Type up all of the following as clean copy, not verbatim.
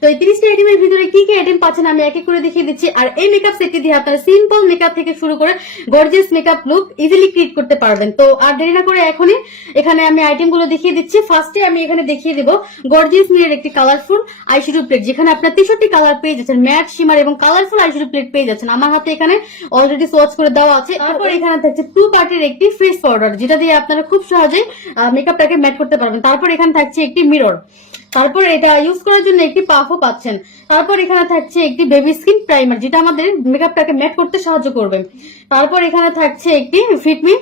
তো এই 30টা আইটেমের ভিতরে কি কি আইটেম পাচ্ছেন আমি এক এক করে দেখিয়ে দিচ্ছি। আর এই মেকআপ সেটটি দিয়ে আপনারা সিম্পল মেকআপ থেকে শুরু করে gorgeous makeup look easily create করতে পারবেন। তো আর দেরি না করে এখনই এখানে আমি আইটেম গুলো দেখিয়ে দিচ্ছি। ফার্স্টে আমি এখানে দেখিয়ে দেবো গর্জিয়াস মিরের একটি কালারফুল আইশ্যাডো প্লেট, যেখানে আপনার 63টি কালার পেয়ে যাচ্ছেন, ম্যাট শিমার এবং কালারফুল আইশ্যাডো প্লেট পেয়ে যাচ্ছেন। আমার হাতে এখানে অলরেডি সোয়াচ করে দেওয়া আছে। তারপর এখানে থাকছে 2 পার্টের একটি ফেস পাউডার, যেটা দিয়ে আপনারা খুব সহজেই মেকআপটাকে ম্যাট করতে পারবেন। তারপর এখানে থাকছে একটি মিরর, তারপর এটা ইউজ করার জন্য একটি পাফও পাচ্ছেন। তারপর এখানে থাকছে একটি বেবি স্কিন প্রাইমার, যেটা আমাদের মেকআপটাকে ম্যাট করতে সাহায্য করবে। তারপর এখানে থাকছে একটি ফিটমি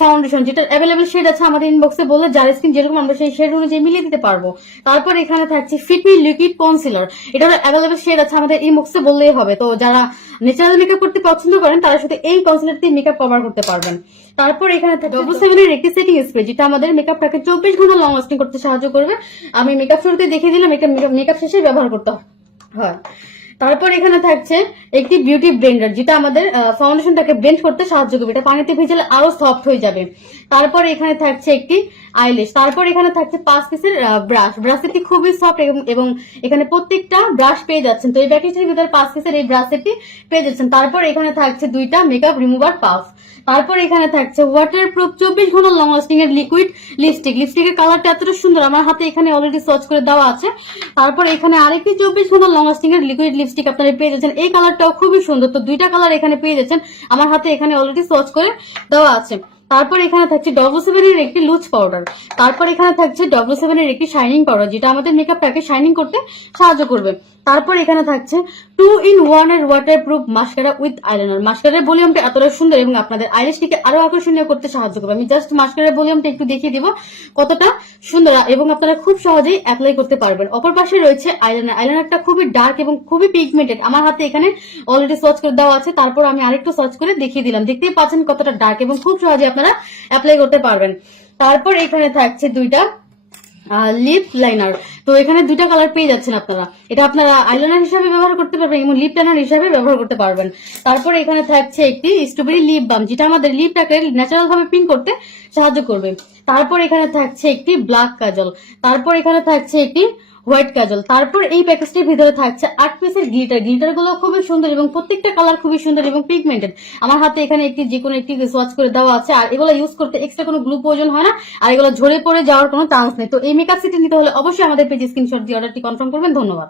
ফাউন্ডেশন, যেটা অ্যাভেলেবল শেড আছে আমাদের ইনবক্সে বললে যার স্কিন যেরকম আমরা সেই শেড অনুযায়ী মিলিয়ে দিতে পারবো। তারপর এখানে থাকছে ফিটমি লিকুইড কনসিলার, এটা অ্যাভেলেবল শেড আছে আমাদের ইনবক্সে বললেই হবে। তো যারা ন্যাচারাল মেকআপ করতে পছন্দ করেন তারা শুধু এই কনসিলার দিয়ে মেকআপ কভার করতে পারবেন। তারপর এখানে থাকে ডবল7 এর একটি সেটিং স্প্রে, যেটা আমাদের মেকআপটাকে 24 ঘন্টা লং লাস্টিং করতে সাহায্য করবে। আমি মেকআপ শুরুতে দেখিয়ে দিলাম, এটা মেকআপ শেষে ব্যবহার করতে হয়। তারপর এখানে থাকছে একটি বিউটি ব্লেন্ডার, যেটা আমাদের ফাউন্ডেশনটাকে ব্লেন্ড করতে সাহায্য করবে, এটা পানিতে ভিজালে আরো সফট হয়ে যাবে। তারপর এখানে থাকছে একটি আইল্যাশ। তারপর এখানে থাকছে 5 পিসের ব্রাশটি খুবই সফট এবং এখানে প্রত্যেকটা ব্রাশ পেয়ে যাচ্ছেন। তো এই প্যাকেজের ভিতরে 5 পিসের এই ব্রাশটি পেয়ে যাচ্ছেন। তারপর এখানে থাকছে 2টা মেকআপ রিমুভার পাফ। তারপর এখানে থাকছে ওয়াটার প্রুফ 24 ঘন্টা লং লাস্টিং এর লিকুইড লিপস্টিকের কালারটা এতটা সুন্দর, আমার হাতে এখানে অলরেডি সোয়াচ করে দেওয়া আছে। তারপর এখানে আরেকটি 24 ঘন্টা লং লাস্টিং এর লিকুইড লিপস্টিক আপনারা পেয়ে যাচ্ছেন, এই কালারটাও খুবই সুন্দর। তো 2টা কালার এখানে পেয়ে যাচ্ছেন, আমার হাতে এখানে অলরেডি সোয়াচ করে দেওয়া আছে। তারপর এখানে থাকছে ডবল7 এর একটি লুজ পাউডার। তারপর এখানে থাকছে ডবল7 এর একটি শাইনিং পাউডার, যেটা আমাদের মেকআপটাকে শাইনিং করতে সাহায্য করবে। তারপর এখানে থাকছে 2-in-1 এর waterproof mascara with eyeliner. মাস্কারার ভলিউমটা এতটা সুন্দর এবং আপনাদের আইল্যাশটিকে আরো আকর্ষণীয় করতে সাহায্য করবে। আমি জাস্ট মাস্কারার ভলিউমটা একটু দেখিয়ে দিব কতটা সুন্দর, এবং আপনারা খুব সহজেই অ্যাপ্লাই করতে পারবেন। অপর পাশে রয়েছে আইলাইনার। আইলাইনারটা খুবই ডার্ক এবং খুবই পিগমেন্টেড, আমার হাতে এখানে অলরেডি সোয়াচ করে দেওয়া আছে। তারপর আমি আরেকটু সোয়াচ করে দেখিয়ে দিলাম, দেখতেই পাচ্ছেন কতটা ডার্ক এবং খুব সহজে আপনারা অ্যাপ্লাই করতে পারবেন। তারপর এখানে থাকছে 2টা লিপ লাইনার। তো এখানে 2টা কালার পেয়ে যাচ্ছেন আপনারা, এটা আপনারা আইলাইনার হিসাবে ব্যবহার করতে পারবেন এবং লিপ লাইনার হিসাবে ব্যবহার করতে পারবেন। তারপর এখানে থাকছে একটি স্ট্রবেরি লিপ বাম, যেটা আমাদের লিপটাকে ন্যাচারাল ভাবে পিঙ্ক করতে সাহায্য করবে। তারপর এখানে থাকছে একটি ব্ল্যাক কাজল। তারপর এখানে থাকছে একটি হোয়াইট কাজল। তারপর এই প্যাকেজটির ভিতরে থাকছে 8 পিসের গ্লিটার গুলো খুবই সুন্দর এবং প্রত্যেকটা কালার খুবই সুন্দর এবং পিগমেন্টেড। আমার হাতে এখানে একটি যে কোনো একটি সোয়াচ করে দেওয়া আছে, আর এগুলো ইউজ করতে এক্সট্রা কোনো গ্লু প্রয়োজন হয় না, আর এগুলো ঝরে পড়ে যাওয়ার কোনো চান্স নেই। তো এই মেকআপ সেটটি নিতে হলে অবশ্যই আমাদের পেজে স্ক্রিনশট দিয়ে অর্ডারটি কনফার্ম করবেন। ধন্যবাদ।